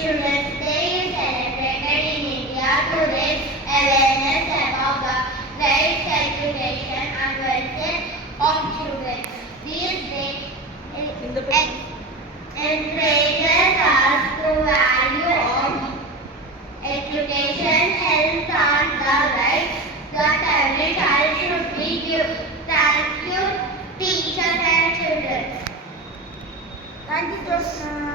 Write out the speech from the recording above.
Children's Day is celebrated in India to raise awareness about the rights, education and welfare of children. This day encourages us to value of education, health and the rights that every child should be given. Thank you, teachers and children. Thank you, Jyotsna.